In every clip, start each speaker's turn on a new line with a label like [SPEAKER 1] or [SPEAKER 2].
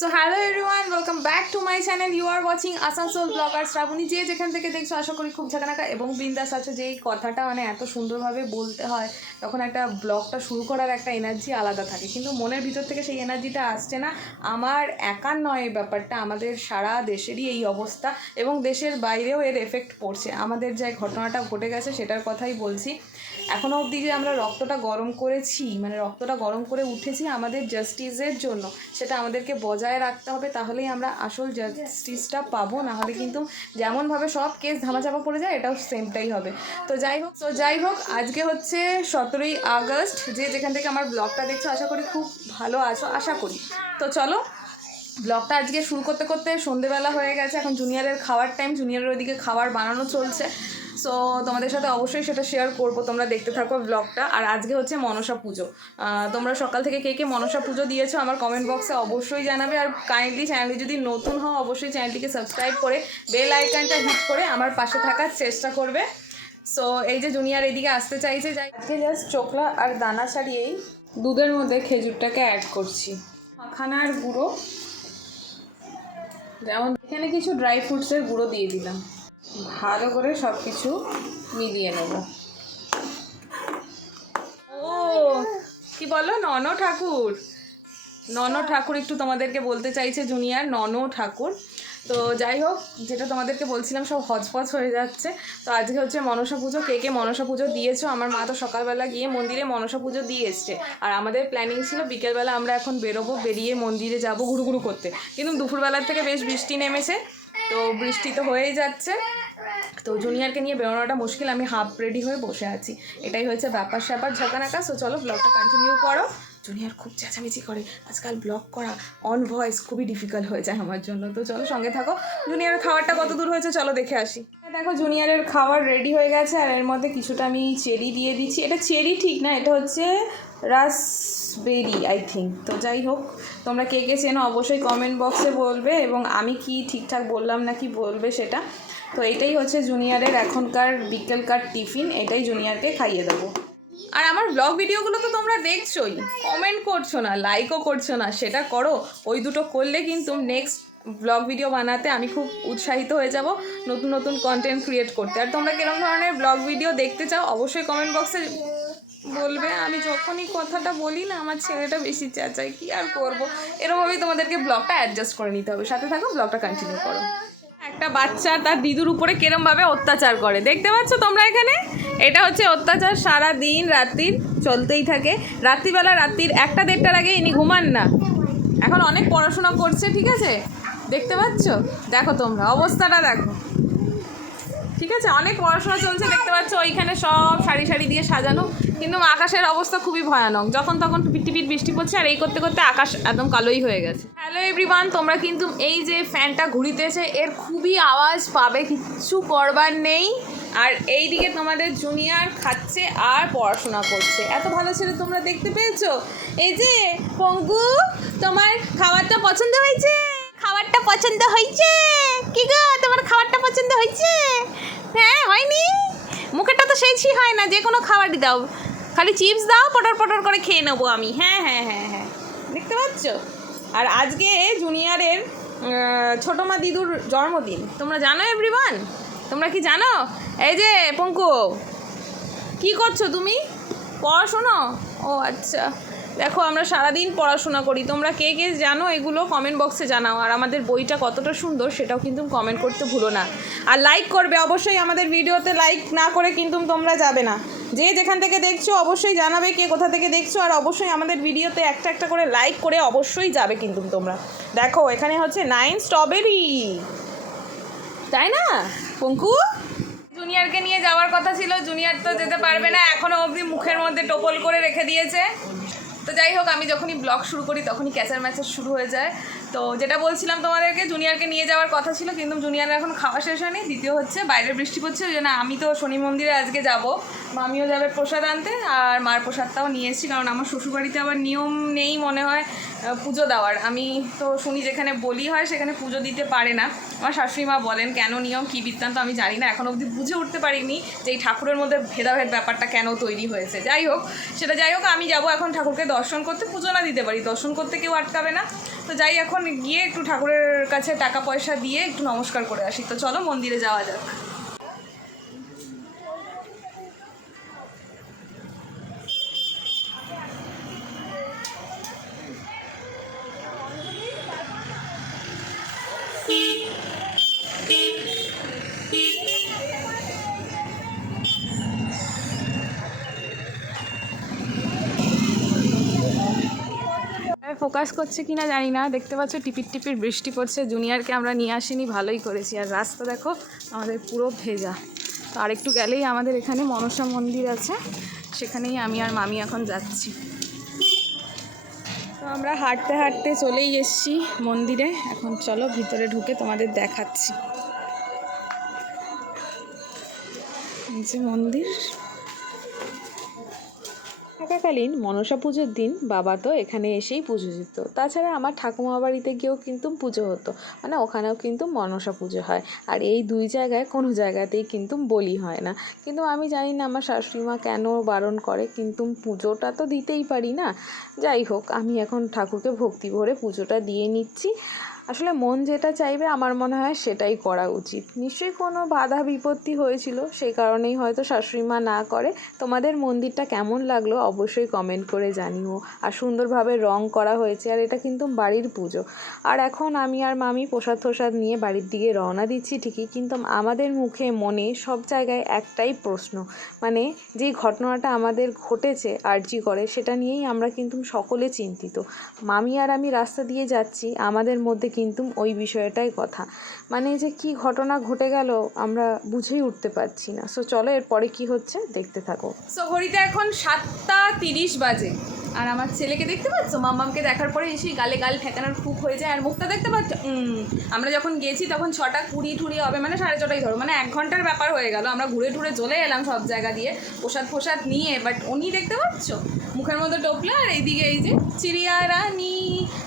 [SPEAKER 1] So hello everyone welcome back to my channel you are watching Asansol blogger Shrabani যে যেখান থেকে দেখছ, আশা করি খুব ঝাঁকানাকা এবং বিন্দাস আছে। যে এই কথাটা মানে এত সুন্দরভাবে বলতে হয়, তখন একটা ব্লগটা শুরু করার একটা এনার্জি আলাদা থাকে। কিন্তু মনের ভিতর থেকে সেই এনার্জিটা আসছে না। আমার একার নয় এই ব্যাপারটা, আমাদের সারা দেশেরই এই অবস্থা এবং দেশের বাইরেও এর এফেক্ট পড়ছে। আমাদের যে ঘটনাটা ঘটে গেছে, সেটার কথাই বলছি। এখনও অবধি যে আমরা রক্তটা গরম করেছি মানে রক্তটা গরম করে উঠেছি আমাদের জাস্টিসের জন্য, সেটা আমাদেরকে বজায় রাখতে হবে, তাহলেই আমরা আসল জাস্টিসটা পাবো না হলে কিন্তু যেমনভাবে সব কেস ধামাচাপা পড়ে যায়, এটাও সেমটাই হবে। তো যাই হোক, তো যাই হোক, আজকে হচ্ছে সতেরোই আগস্ট, যে যেখান থেকে আমার ব্লগটা দেখছ, আশা করি খুব ভালো আছো, আশা করি। তো চলো ব্লগটা আজকে শুরু করতে করতে সন্ধেবেলা হয়ে গেছে, এখন জুনিয়রের খাওয়ার টাইম জুনিয়রের ওইদিকে খাবার বানানো চলছে। সো তোমাদের সাথে অবশ্যই সেটা শেয়ার করব। তোমরা দেখতে থাকো ব্লগটা আর আজকে হচ্ছে মনসা পুজো। তোমরা সকাল থেকে কে কে মনসা পুজো দিয়েছ আমার কমেন্ট বক্সে অবশ্যই জানাবে। আর কাইন্ডলি চ্যানেলটি যদি নতুন হও, অবশ্যই চ্যানেলটিকে সাবস্ক্রাইব করে বেল আইকনটা হিট করে আমার পাশে থাকার চেষ্টা করবে। সো এই যে জুনিয়র এদিকে আসতে চাইছে, যাই আজকে জাস্ট চোখলা আর দানা ছাড়িয়েই দুধের মধ্যে খেজুরটাকে অ্যাড করছি। মাখানার গুঁড়ো। যেমন এখানে কিছু ড্রাই ফ্রুটসের গুঁড়ো দিয়ে দিলাম। ভালো করে সব কিছু মিলিয়ে নেব। ও, কি বলো? নন ঠাকুর। নন ঠাকুর একটু তোমাদেরকে বলতে চাইছে জুনিয়র নন ঠাকুর। তো যাই হোক, যেটা তোমাদেরকে বলছিলাম সব হজপজ হয়ে যাচ্ছে। তো আজকে হচ্ছে মনসা পুজো। কে কে মনসা পুজো দিয়েছ? আমার মা তো সকালবেলা গিয়ে মন্দিরে মনসা পুজো দিয়ে এসছে। আর আমাদের প্ল্যানিং ছিল বিকেলবেলা আমরা এখন বেরোবো, বেরিয়ে মন্দিরে যাব ঘুরুঘুরু করতে। কিন্তু দুপুরবেলার থেকে বেশ বৃষ্টি নেমেছে। তো বৃষ্টি তো হয়েই যাচ্ছে। তো জুনিয়রকে নিয়ে বেরোনোটা মুশকিল, আমি হাফ রেডি হয়ে বসে আছি। এটাই হয়েছে ব্যাপার স্যাপার ঝাঁকানাকা সো চলো ব্লগটা কন্টিনিউ করো। জুনিয়র খুব চেঁচামেচি করে। আজকাল ব্লগ করা অন ভয়েস খুবই ডিফিকাল্ট হয়ে যায় আমার জন্য। তো চলো সঙ্গে থাকো। জুনিয়রের খাবারটা কত দূর হয়েছে চলো দেখে আসি। দেখো জুনিয়রের খাবার রেডি হয়ে গেছে, আর এর মধ্যে কিছুটা আমি চেরি দিয়ে দিচ্ছি। এটা চেরি ঠিক না, এটা হচ্ছে রাসবেরি আই থিঙ্ক তো যাই হোক তোমরা কে কে চেনো অবশ্যই কমেন্ট বক্সে বলবে এবং আমি কি ঠিকঠাক বললাম না কি বলবে সেটা। তো এটাই হচ্ছে জুনিয়রের এখনকার বিকেলকার টিফিন এটাই জুনিয়রকে খাইয়ে দেবো। আর আমার ব্লগ ভিডিওগুলো তো তোমরা দেখছোই। কমেন্ট করছ না লাইকও করছ না, সেটা করো। ওই দুটো করলে কিন্তু নেক্সট ব্লগ ভিডিও বানাতে আমি খুব উৎসাহিত হয়ে যাব নতুন নতুন কন্টেন্ট ক্রিয়েট করতে। আর তোমরা কীরকম ধরনের ব্লগ ভিডিও দেখতে চাও, অবশ্যই কমেন্ট বক্সে বলবে, আমি যখনই কথাটা বলি না, আমার ছেলেটা বেশি চেঁচায়, কি আর করব? এরকমভাবেই তোমাদেরকে ব্লগটা অ্যাডজাস্ট করে নিতে হবে। সাথে থাকো ব্লগটা কন্টিনিউ করো। একটা বাচ্চা তার দিদুর উপরে কিরমভাবে অত্যাচার করে, দেখতে পাচ্ছ তোমরা এখানে? এটা হচ্ছে অত্যাচার, সারা দিন রাত্রির চলতেই থাকে। রাত্রিবেলা রাত্রির একটা দেড়টার আগে ইনি ঘুমান না। এখন অনেক পড়াশোনা করছে, ঠিক আছে? দেখতে পাচ্ছ? দেখো তোমরা, অবস্থাটা দেখো। ঠিক আছে? অনেক পড়াশোনা চলছে, দেখতে পাচ্ছ? ওইখানে সব সারি সারি দিয়ে সাজানো। কিন্তু আকাশের অবস্থা খুবই ভয়ানক। যখন তখন টিপিট বৃষ্টি পড়ছে আর এই করতে করতে আকাশ একদম কালোই হয়ে গেছে। হ্যালো এভরিওয়ান তোমরা কিন্তু এই যে ফ্যানটা ঘুরিতেছে এর খুবই আওয়াজ পাবে, কিচ্ছু করবার নেই। আর এই দিকে তোমাদের জুনিয়র খাচ্ছে আর পড়াশোনা করছে। এত ভালো ছেলে তোমরা দেখতে পেয়েছ? এই যে, পঙ্গু, তোমার খাবারটা পছন্দ হয়েছে? খাবারটা পছন্দ হয়েছে? কি গো, তোমার খাবারটা পছন্দ হয়েছে? হ্যাঁ হয়নি? মুখেরটা তো সেই হয় না, যে কোনো খাবারই দাও। খালি চিপস দাও, পটর পটর করে খেয়ে নেব আমি। হ্যাঁ হ্যাঁ হ্যাঁ হ্যাঁ। দেখতে পাচ্ছ? আর আজকে জুনিয়রের ছোটো মা দিদুর জন্মদিন। তোমরা জানো এভরিওয়ান তোমরা কি জানো? এই যে, পঙ্কু, কি করছ তুমি? পড়াশোনা? ও আচ্ছা। দেখো, আমরা সারাদিন পড়াশোনা করি। তোমরা কে কে জানো, এগুলো কমেন্ট বক্সে জানাও। আর আমাদের বইটা কতটা সুন্দর, সেটাও কিন্তু কমেন্ট করতে ভুলো না। আর লাইক করবে, অবশ্যই আমাদের ভিডিওতে লাইক না করে কিন্তু তোমরা যাবে না। যে যেখান থেকে দেখছ, অবশ্যই জানাবে কে কোথা থেকে দেখছ। আর অবশ্যই আমাদের ভিডিওতে একটা একটা করে লাইক করে অবশ্যই যাবে কিন্তু তোমরা। দেখো, এখানে হচ্ছে নাইন স্ট্রবেরি তাই না? পঙ্কু? জুনিয়রকে নিয়ে যাওয়ার কথা ছিল জুনিয়র তো যেতে পারবে না, এখনও অবধি মুখের মধ্যে টোপল করে রেখে দিয়েছে। তো যাই হোক আমি যখনই ব্লগ শুরু করি তখনই ক্যাচার ম্যাচার শুরু হয়ে যায়। তো যেটা বলছিলাম তোমাদেরকে, জুনিয়রকে নিয়ে যাওয়ার কথা ছিল, কিন্তু জুনিয়র এখন খাওয়া শেষ হয়নি। দ্বিতীয় হচ্ছে বাইরে বৃষ্টি পড়ছে, ওই জন্য আমি তো শনি মন্দিরে আজকে যাব। মামিও যাবে প্রসাদ আনতে, আর মার প্রসাদটাও নিয়ে এসেছি, কারণ আমার শ্বশুরবাড়িতে আবার নিয়ম নেই মনে হয় পুজো দেওয়ার। আমি তো শুনি যেখানে বলি হয়, সেখানে পুজো দিতে পারে না। আমার শাশুড়ি মা বলেন, কেন নিয়ম, কী বৃত্তান্ত, আমি জানি না। এখন অবধি বুঝে উঠতে পারিনি যে এই ঠাকুরের মধ্যে ভেদাভেদ ব্যাপারটা কেন তৈরি হয়েছে। যাই হোক, সেটা যাই হোক, আমি যাব এখন ঠাকুরকে দর্শন করতে। পুজো না দিতে পারি, দর্শন করতে কেউ আটকাবে না। তো যাই, এখন গিয়ে একটু ঠাকুরের কাছে টাকা পয়সা দিয়ে একটু নমস্কার করে আসি। তো চলো মন্দিরে যাওয়া যাক। ফোকাস করছে কিনা জানি না। দেখতে পাচ্ছ, টিপির টিপির বৃষ্টি পড়ছে। জুনিয়রকে আমরা নিয়ে আসিনি, ভালোই করেছি। আর রাস্তা দেখো, আমাদের পুরো ভেজা। তো আর একটু গেলেই আমাদের এখানে মনসা মন্দির আছে। সেখানেই আমি আর মামি এখন যাচ্ছি। তো আমরা হাঁটতে হাঁটতে চলেই এসেছি মন্দিরে। এখন চলো, ভিতরে ঢুকে তোমাদের দেখাচ্ছি। যে মন্দির। থাকাকালীন মনসা পুজোর দিন বাবা তো এখানে এসেই পুজো দিত। তাছাড়া আমার ঠাকুমা বাড়িতে গিয়েও কিন্তু পুজো হতো। মানে ওখানেও কিন্তু মনসা পুজো হয়। আর এই দুই জায়গায় কোনো জায়গাতেই কিন্তু বলি হয় না। কিন্তু আমি জানি না আমার শাশুড়ি মা কেন বারণ করে, কিন্তু পুজোটা তো দিতেই পারি না। যাই হোক, আমি এখন ঠাকুরকে ভক্তি ভরে পুজোটা দিয়ে নিচ্ছি। আসলে মন যেটা চাইবে আমার মনে হয় সেটাই করা উচিত। নিশ্চয়ই কোনো বাধা বিপত্তি হয়েছিল, সেই কারণেই হয়তো শাশুড়ি মা না করে। তোমাদের মন্দিরটা কেমন লাগল অবশ্যই কমেন্ট করে জানিও। আর সুন্দরভাবে রং করা হয়েছে, আর এটা কিন্তু বাড়ির পুজো। আর এখন আমি আর মামি প্রসাদ প্রসাদ নিয়ে বাড়ির দিকে রওনা দিচ্ছি ঠিকই, কিন্তু আমাদের মুখে মনে সব জায়গায় একটাই প্রশ্ন। মানে যেই ঘটনাটা আমাদের ঘটেছে, আরজি করে, সেটা নিয়েই আমরা কিন্তু সকলে চিন্তিত। মামি আর আমি রাস্তা দিয়ে যাচ্ছি, আমাদের মধ্যে কিন্তু ওই বিষয়টাই কথা। মানে যে কি ঘটনা ঘটে গেল, আমরা বুঝেই উঠতে পারছি না। সো চলো এরপরে কি হচ্ছে দেখতে থাকো। সো ঘড়িতে এখন সাতটা তিরিশ বাজে। আর আমার ছেলেকে দেখতে পাচ্ছ? মামামকে দেখার পরে এসে গালে গাল ঠেকানোর খুব হয়ে যায়। আর মুখটা দেখতে পাচ্ছ? আমরা যখন গেছি তখন ছটা কুড়ি টুড়ি হবে মানে সাড়ে ছটাই ধরো। মানে এক ঘণ্টার ব্যাপার হয়ে গেল। আমরা ঘুরে টুরে চলে এলাম সব জায়গা দিয়ে, প্রসাদ ফোসাদ নিয়ে। বাট উনি দেখতে পাচ্ছ? মুখের মধ্যে টোপলা, আর এইদিকে এই যে চিড়িয়া রানী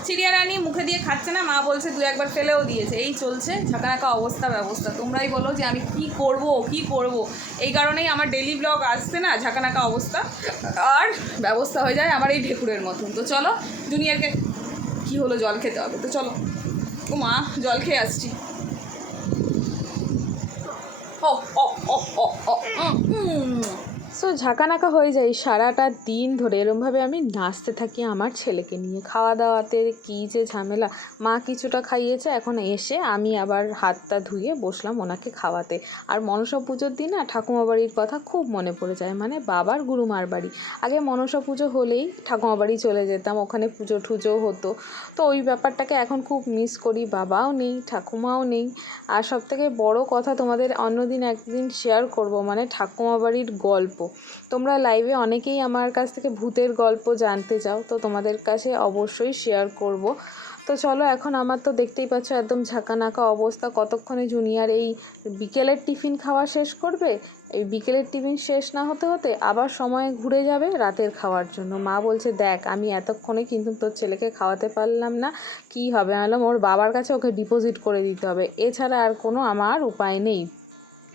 [SPEAKER 1] চিড়িয়া রানী মুখে দিয়ে খাচ্ছে না মা বলছে দু একবার ফেলেও দিয়েছে। এই চলছে ঝাঁকানাকা অবস্থা ব্যবস্থা। তোমরাই বলো যে আমি কি করব কি করব। এই কারণেই আমার ডেলি ব্লগ আসছে না ঝাঁকানাকা অবস্থা। আর ব্যবস্থা হয়ে যায় আমার এই ঢেকুরের মতন। তো চলো জুনিয়রকে কি হলো জল খেতে হবে। তো চলো। ও মা জল খেয়ে আসছি। ও ও ও ও ও উম, সো ঝাঁকানাকা হয়ে যায় সারাটা দিন ধরে। এরমভাবে আমি নাচতে থাকি আমার ছেলেকে নিয়ে। খাওয়া দাওয়াতে কী যে ঝামেলা। মা কিছুটা খাইয়েছে, এখন এসে আমি আবার হাতটা ধুয়ে বসলাম ওনাকে খাওয়াতে। আর মনসা পুজোর দিন না ঠাকুমা বাড়ির কথা খুব মনে পড়ে যায় মানে বাবার গুরুমার বাড়ি। আগে মনসা পুজো হলেই ঠাকুমা বাড়ি চলে যেতাম, ওখানে পুজো টুজো হতো। তো ওই ব্যাপারটাকে এখন খুব মিস করি, বাবাও নেই, ঠাকুমাও নেই। আর সবথেকে বড় কথা তোমাদের অন্যদিন একদিন শেয়ার করব মানে ঠাকুমা বাড়ির গল্প। তোমরা লাইভে অনেকেই আমার কাছ থেকে ভূতের গল্প জানতে চাও, তো তোমাদের কাছে অবশ্যই শেয়ার করব। তো চলো এখন আমার তো দেখতেই পাচ্ছ একদম ঝাঁকানাকা অবস্থা। কতক্ষণে জুনিয়র এই বিকেলের টিফিন খাওয়া শেষ করবে? এই বিকেলের টিফিন শেষ না হতে হতে আবার সময় ঘুরে যাবে রাতের খাওয়ার জন্য। মা বলছে, দেখ, আমি এতক্ষণে কিন্তু তোর ছেলেকে খাওয়াতে পারলাম না। কি হবে? আমি ওর বাবার কাছে ওকে ডিপোজিট করে দিতে হবে। এছাড়া আর কোনো আমার উপায় নেই।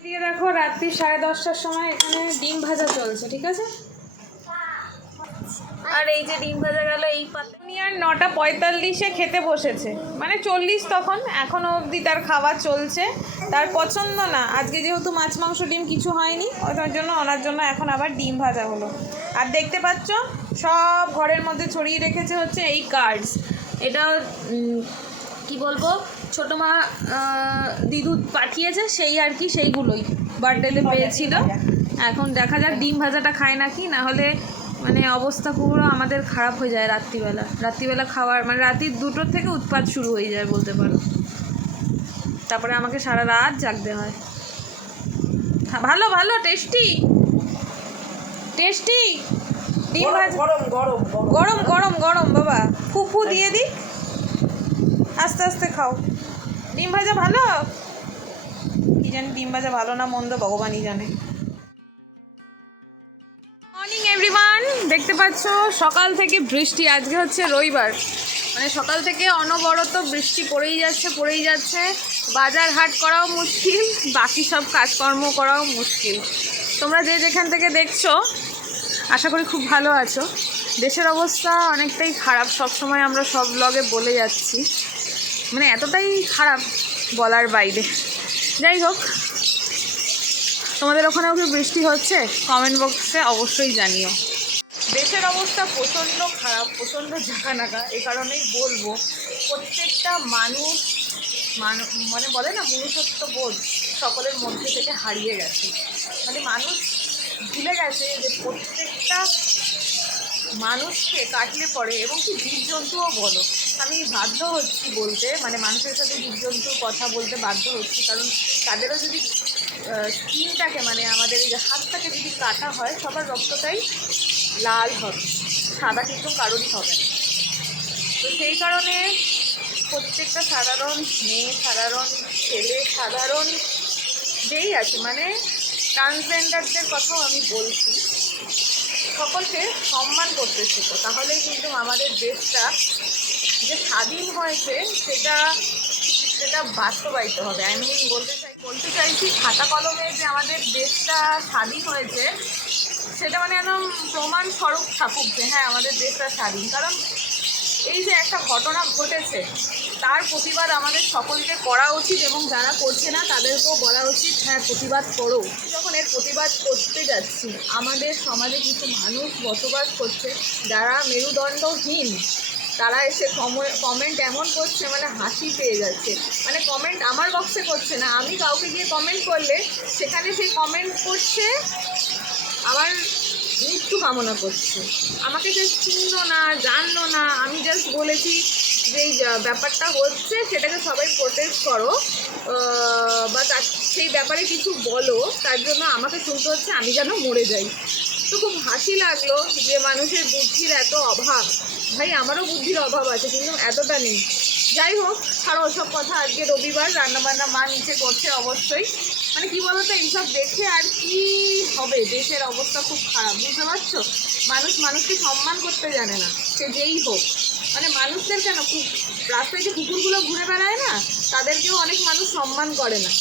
[SPEAKER 1] দিয়ে দেখো রাত্রি সাড়ে দশটার সময় এখানে ডিম ভাজা চলছে, ঠিক আছে? আর এই যে ডিম ভাজা গেল, এই পাতনি আর নটা পঁয়তাল্লিশে খেতে বসেছে। মানে চল্লিশ তখন এখনও অবধি তার খাওয়া চলছে। তার পছন্দ না। আজকে যেহেতু মাছ মাংস ডিম কিছু হয়নি, ওটার জন্য ওনার জন্য এখন আবার ডিম ভাজা হলো। আর দেখতে পাচ্ছ, সব ঘরের মধ্যে ছড়িয়ে রেখেছে হচ্ছে এই কার্ডস এটা কি বলব? ছোটো মা দিদু পাঠিয়েছে সেই আর কি সেইগুলোই বার্থডেতে পেয়েছিল। এখন দেখা যাক ডিম ভাজাটা খায় নাকি না হলে মানে অবস্থা পুরো আমাদের খারাপ হয়ে যায় রাত্রিবেলা। রাত্রিবেলা খাওয়ার মানে রাত্রির দুটোর থেকে উৎপাত শুরু হয়ে যায় বলতে পারো। তারপরে আমাকে সারা রাত জাগতে হয়। ভালো ভালো টেস্টি। টেস্টি। ডিম ভাজা
[SPEAKER 2] গরম গরম গরম।
[SPEAKER 1] গরম গরম বাবা। ফুফু দিয়ে দিই। আস্তে আস্তে খাও। ডিম ভাজা ভালো? কি জানি ডিম ভাজা ভালো না মন্দ ভগবানই জানে। মর্নিং এভরিওয়ান দেখতে পাচ্ছ, সকাল থেকে বৃষ্টি, আজকে হচ্ছে রবিবার। মানে সকাল থেকে অনবরত বৃষ্টি পড়েই যাচ্ছে পড়েই যাচ্ছে। বাজার হাট করাও মুশকিল, বাকি সব কাজকর্ম করাও মুশকিল। তোমরা যে যেখান থেকে দেখছ, আশা করি খুব ভালো আছো। দেশের অবস্থা অনেকটাই খারাপ সব সময় আমরা সব ব্লগে বলে যাচ্ছি। মানে এতটাই খারাপ বলার বাইরে। যাই হোক, তোমাদের ওখানেও কি বৃষ্টি হচ্ছে? কমেন্ট বক্সে অবশ্যই জানিও। দেশের অবস্থা প্রচণ্ড খারাপ, প্রচণ্ড ঝাঁকানাকা এ কারণেই বলব, প্রত্যেকটা মানুষ, মানু বলে না মনুষ্যত্ব বোধ সকলের মধ্যে থেকে হারিয়ে গেছে। মানে মানুষ ভুলে গেছে যে প্রত্যেকটা মানুষকে কাটলে পড়ে, এবং কি জীবজন্তুও বলো। আমি বাধ্য হচ্ছি বলতে মানে মানুষের সাথে জীবজন্তুর কথা বলতে বাধ্য হচ্ছি, কারণ তাদেরও যদি স্কিনটাকে মানে আমাদের এই যে হাতটাকে যদি কাটা হয়, সবার রক্তটাই লাল হবে, সাদা কিন্তু কারোরই হবে না। তো সেই কারণে প্রত্যেকটা সাধারণ মেয়ে, সাধারণ ছেলে, সাধারণ যেই আছে মানে ট্রান্সজেন্ডারদের কথাও আমি বলছি, সকলকে সম্মান করতে শেখো। তাহলেই কিন্তু আমাদের দেশটা যে স্বাধীন হয়েছে, সেটা সেটা বাস্তবায়িত হবে। আই মিন বলতে চাই, বলতে চাইছি খাতা কলমে যে আমাদের দেশটা স্বাধীন হয়েছে, সেটা মানে একদম প্রমাণ স্বরূপ থাকুক যে হ্যাঁ আমাদের দেশটা স্বাধীন। কারণ এই যে একটা ঘটনা ঘটেছে, তার প্রতিবাদ আমাদের সকলকে করা উচিত এবং যারা করছে না, তাদেরকেও বলা উচিত হ্যাঁ প্রতিবাদ করো। যখন এর প্রতিবাদ করতে যাচ্ছি, আমাদের সমাজে কিছু মানুষ বসবাস করছে যারা মেরুদণ্ডহীন। তারা এসে কমেন্ট এমন করছে মানে হাসি পেয়ে যাচ্ছে। মানে কমেন্ট আমার বক্সে করছে না, আমি কাউকে গিয়ে কমেন্ট করলে সেখানে সেই কমেন্ট করছে, আমার মৃত্যু কামনা করছে। আমাকে সে চিনলো না, জানলো না, আমি জাস্ট বলেছি যে যা- ব্যাপারটা হচ্ছে, সেটাকে সবাই প্রোটেস্ট করো বা তার সেই ব্যাপারে কিছু বলো, তার জন্য আমাকে শুনতে হচ্ছে, আমি যেন মরে যাই। তো খুব হাসি লাগল যে মানুষের বুদ্ধির এত অভাব। ভাই, আমারও বুদ্ধির অভাব আছে, কিন্তু এতটা নেই। যাই হোক, আর ওসব কথা আজকে রবিবার, রান্নাবান্না মা নিচে করছে অবশ্যই। মানে কি বলতো এইসব দেখে আর কি হবে? দেশের অবস্থা খুব খারাপ, বুঝতে পারছ? মানুষ মানুষকে সম্মান করতে জানে না, সে যেই হোক। মানে মানুষদের কেন? রাস্তায় যে কুকুরগুলো ঘুরে বেড়ায় না, তাদেরকেও অনেক মানুষ সম্মান করে না।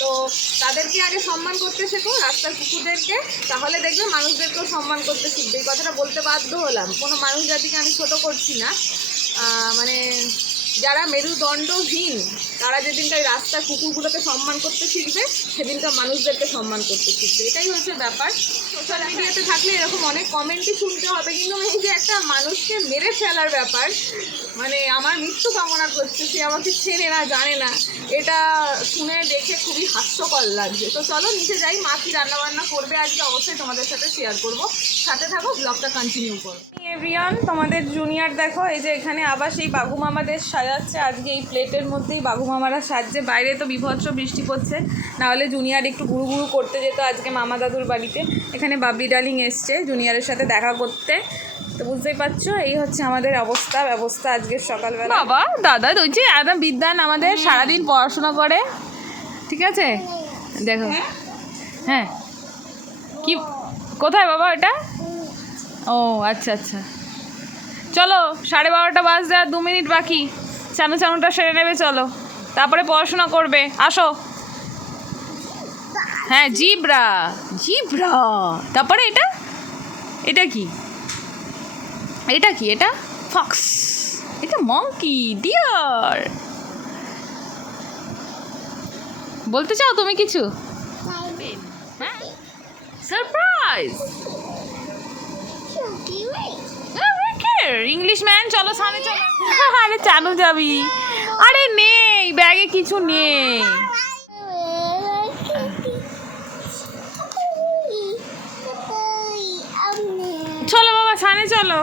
[SPEAKER 1] তো তাদেরকে আগে সম্মান করতে শেখো রাস্তার কুকুরদেরকে, তাহলে দেখবে মানুষদেরকেও সম্মান করতে শিখবে। এই কথাটা বলতে বাধ্য হলাম। কোনো মানুষ জাতিকে আমি ছোটো করছি না। মানে যারা মেরুদণ্ডহীন, তারা যেদিনকার রাস্তার কুকুরগুলোকে সম্মান করতে শিখবে, সেদিনকার মানুষদেরকে সম্মান করতে শিখবে। এটাই হচ্ছে ব্যাপার। সোশ্যাল মিডিয়াতে থাকলে এরকম অনেক কমেন্টই শুনতে হবে, কিন্তু এই যে একটা মানুষকে মেরে ফেলার ব্যাপার মানে আমার মৃত্যু কামনা করছে, সে আমাকে চেনে না, জানে না, এটা শুনে দেখে খুবই হাস্যকর লাগছে। তো চলো, নিচে যাই, মা কি রান্নাবান্না করবে আজকে অবশ্যই তোমাদের সাথে শেয়ার করব। সাথে থাকো ব্লগটা কন্টিনিউ করো। এভরিওয়ান তোমাদের জুনিয়র দেখো, এই যে এখানে আবার সেই বাঘু মামাদের সাজাচ্ছে। আজকে এই প্লেটের মধ্যেই বাবু মামারা সাজছে। বাইরে তো বিভৎস বৃষ্টি পড়ছে। নাহলে জুনিয়র একটু ঘুরু ঘুরু করতে যেত আজকে মামা দাদুর বাড়িতে। এখানে বাবলি ডালিং এসছে জুনিয়রের সাথে দেখা করতে। তো বুঝতেই পারছ এই হচ্ছে আমাদের অবস্থা। ব্যবস্থা আজকের সকালবেলা। বাবা দাদা তুই একদম বিদ্যান আমাদের সারাদিন পড়াশোনা করে। ঠিক আছে? দেখো। হ্যাঁ। কি কোথায় বাবা এটা? ও আচ্ছা আচ্ছা। চলো সাড়ে বারোটা বাজতে আর দু মিনিট বাকি। চানু চানুটা সেরে নেবে চলো। তারপরে পড়াশোনা করবে। আসো। হ্যাঁ জিব্রা। জিব্রা। তারপরে এটা? এটা কি? এটা কি? এটা? ফক্স। এটা মঙ্কি ডিয়ার। বলতে চাও তুমি কিছু? হ্যাঁ সারপ্রাইজ ইংলিশ ম্যান চলো সামনে চলো। আরে চানু যাবি। আরে নেই, ব্যাগে কিছু নেই। চলো বাবা, সামনে চলো।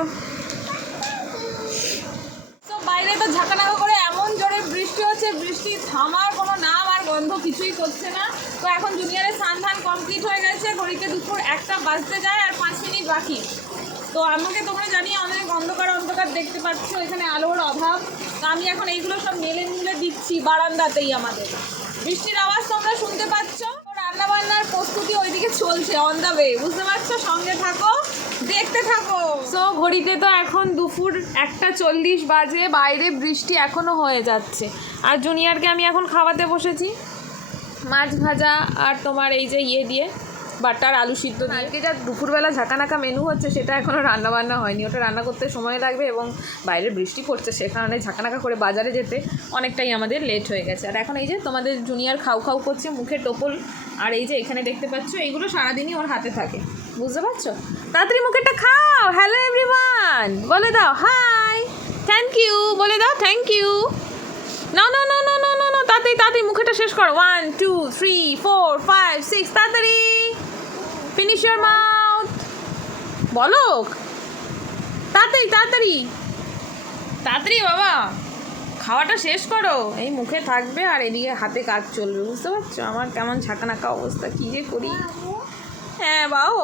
[SPEAKER 1] বাইরে তো ঝাঁকানাকা করে এমন জোরে বৃষ্টি হচ্ছে, বৃষ্টি থামার কোনো নাম আর গন্ধ কিছুই করছে না। তো এখন জুনিয়রের স্নান ধান কমপ্লিট হয়ে গেছে, ঘড়িতে দুপুর একটা বাজতে যায় আর পাঁচ মিনিট বাকি। তো আমাকে তোমরা জানিয়ে অনেক অন্ধকার অন্ধকার দেখতে পাচ্ছ, এখানে আলোর অভাব। তো আমি এখন এইগুলো সব মেলে মিলে দিচ্ছি বারান্দাতেই আমাদের। বৃষ্টির আওয়াজ তোমরা শুনতে পাচ্ছ? রান্না বান্নার প্রস্তুতি ওইদিকে চলছে অন দ্য ওয়ে বুঝতে পারছ? সঙ্গে থাকো, দেখতে থাকো। সো ঘড়িতে তো এখন দুপুর একটা চল্লিশ বাজে, বাইরে বৃষ্টি এখনও হয়ে যাচ্ছে। আর জুনিয়রকে আমি এখন খাওয়াতে বসেছি। মাছ ভাজা আর তোমার এই যে ইয়ে দিয়ে। বাটার, আলু সিদ্ধ আজকে যা দুপুরবেলা ঝাঁকানাকা মেনু হচ্ছে, সেটা এখনও রান্না বান্না হয়নি। ওটা রান্না করতে সময় লাগবে এবং বাইরে বৃষ্টি পড়ছে, সে কারণে ঝাঁকানাকা করে বাজারে যেতে অনেকটাই আমাদের লেট হয়ে গেছে। আর এখন এই যে তোমাদের জুনিয়র খাও খাও করছে, মুখে টোপল, আর এই যে এখানে দেখতে পাচ্ছ, এইগুলো সারাদিনই ওর হাতে থাকে। বুঝতে পারছ? তাড়াতাড়ি মুখেরটা খাও! হ্যালো এভরিওয়ান বলে দাও হাই থ্যাংক ইউ বলে দাও থ্যাংক ইউ না না না না না তাড়াতাড়ি তাড়াতাড়ি মুখেটা শেষ করো। One two three four five six তাড়াতাড়ি। ফিনিশ ইউর মাউথ বলো। তাড়াতাড়ি তাড়াতাড়ি। তাড়াতাড়ি বাবা। খাওয়াটা শেষ করো। এই মুখে থাকবে আর এদিকে হাতে কাজ চলবে, বুঝতে পারছ? আমার কেমন ঝাঁকানাকা অবস্থা, কী যে করি? হ্যাঁ বাও,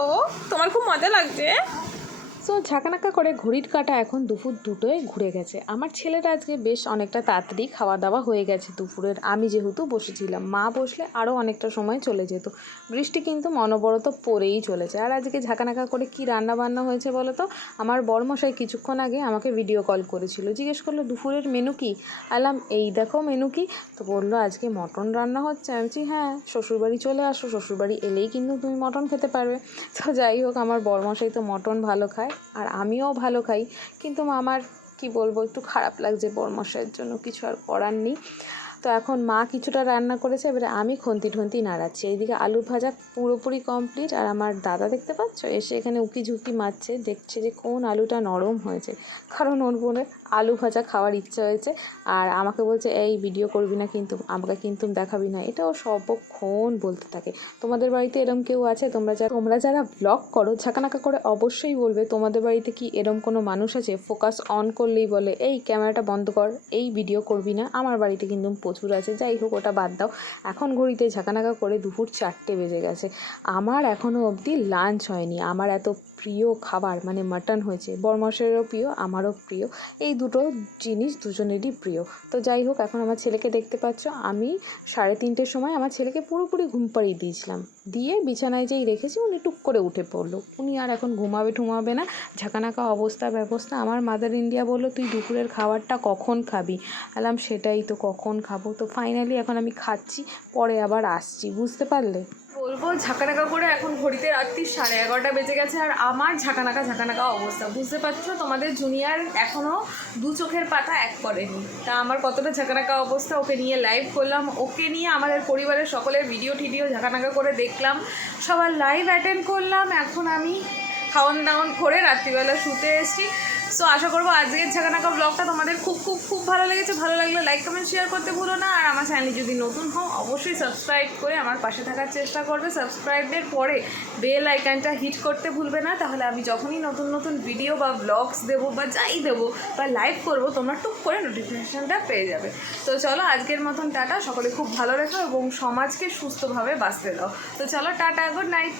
[SPEAKER 1] তোমার খুব মজা লাগছে। সো ঝাঁকানাকা করে ঘড়ির কাটা এখন দুপুর দুটোয় ঘুরে গেছে। আমার ছেলের আজকে বেশ অনেকটা তাড়াতাড়ি খাওয়া দাওয়া হয়ে গেছে দুপুরের। আমি যেহেতু বসেছিলাম, মা বসলে আরও অনেকটা সময় চলে যেত। বৃষ্টি কিন্তু মনবরত পড়েই চলেছে। আর আজকে ঝাঁকানাকা করে কি রান্না বান্না হয়েছে বলো তো? আমার বরমশাই কিছুক্ষণ আগে আমাকে ভিডিও কল করেছিল। জিজ্ঞেস করল, দুপুরের মেনু কি? আলাম, এই দেখো মেনু কি? তো বলল, আজকে মটন রান্না হচ্ছে। আমি বলছি হ্যাঁ শ্বশুরবাড়ি চলে আসো। শ্বশুরবাড়ি এলেই কিন্তু তুমি মটন খেতে পারবে। তো যাই হোক, আমার বরমশাই তো মটন ভালো খায়। আর আমিও ভালো খাই। কিন্তু মামার কি বলব, একটু খারাপ লাগছে বরমশাইয়ের জন্য, কিছু আর করার নেই। তো এখন মা কিছুটা রান্না করেছে, এবারে আমি খন্তি ঠন্তি নাড়াচ্ছি। এইদিকে আলু ভাজা পুরোপুরি কমপ্লিট আর আমার দাদা দেখতে পাচ্ছ? এসে এখানে উকি ঝুঁকি মারছে, দেখছে যে কোন আলুটা নরম হয়েছে। কারণ ওর বোনের আলু ভাজা খাওয়ার ইচ্ছা হয়েছে, আর আমাকে বলছে, এই ভিডিও করবি না কিন্তু, আমাকে কিন্তু দেখাবি না। এটাও সর্বক্ষণ বলতে থাকে। তোমাদের বাড়িতে এরম কেউ আছে? তোমরা যারা তোমরা যারা ব্লগ করো, ঝাঁকানাকা করে অবশ্যই বলবে, তোমাদের বাড়িতে কি এরম কোনো মানুষ আছে? ফোকাস অন করলেই বলে, এই ক্যামেরাটা বন্ধ কর, এই ভিডিও করবি না, আমার বাড়িতে কিন্তু প্রচুর আছে। যাই হোক ওটা বাদ দাও। এখন ঘড়িতে ঝাঁকানাকা করে দুপুর চারটে বেজে গেছে। আমার এখনও অবধি লাঞ্চ হয়নি। আমার এত প্রিয় খাবার মানে মাটন হয়েছে। বরমশেরও প্রিয়, আমারও প্রিয়। এই দুটো জিনিস দুজনেরই প্রিয়। তো যাই হোক এখন আমার ছেলেকে দেখতে পাচ্ছ। আমি সাড়ে তিনটের সময় আমার ছেলেকে পুরোপুরি ঘুম পাড়িয়ে দিয়েছিলাম। দিয়ে বিছানায় যেই রেখেছি, উনি টুক করে উঠে পড়ল। উনি আর এখন ঘুমাবে ঠুমাবে না। ঝাঁকানাকা অবস্থা, ব্যবস্থা। আমার মাদার ইন্ডিয়া বলল, তুই দুপুরের খাবারটা কখন খাবি? আলাম সেটাই তো, কখন খাব। তো ফাইনালি এখন আমি খাচ্ছি, পরে আবার আসছি, বুঝতে পারলে? বলব ঝাঁকানাকা করে এখন ঘড়িতে রাত্রি সাড়ে এগারোটা বেজে গেছে আর আমার ঝাঁকানাকা ঝাঁকানাকা অবস্থা। বুঝতে পারছ? তোমাদের জুনিয়র এখনও দু চোখের পাতা এক করেনি। তা আমার কতটা ঝাঁকানাকা অবস্থা ওকে নিয়ে লাইভ করলাম। ওকে নিয়ে আমাদের পরিবারের সকলের ভিডিও টিডিও ঝাঁকানাকা করে দেখলাম। সবার লাইভ অ্যাটেন্ড করলাম। এখন আমি খাওয়ান দাওয়ান করে রাত্রিবেলা শুতে এসেছি। সো আশা করব আজকের ঝাঁকানাকা ব্লগটা তোমাদের খুব খুব খুব ভালো লেগেছে। ভালো লাগলে লাইক কমেন্ট শেয়ার করতে ভুলো না। আর আমার চ্যানেলে যদি নতুন হও, অবশ্যই সাবস্ক্রাইব করে আমার পাশে থাকার চেষ্টা করবে। সাবস্ক্রাইবের পরে বেল আইকনটা হিট করতে ভুলবে না। তাহলে আমি যখনই নতুন নতুন ভিডিও বা ব্লগস দেবো বা যাই দেবো বা লাইভ করব, তোমরা টুক করে নোটিফিকেশানটা পেয়ে যাবে। তো চলো, আজকের মতন টাটা। সকলে খুব ভালো রেখো এবং সমাজকে সুস্থভাবে বাঁচতে দাও। তো চলো, টাটা গুড নাইট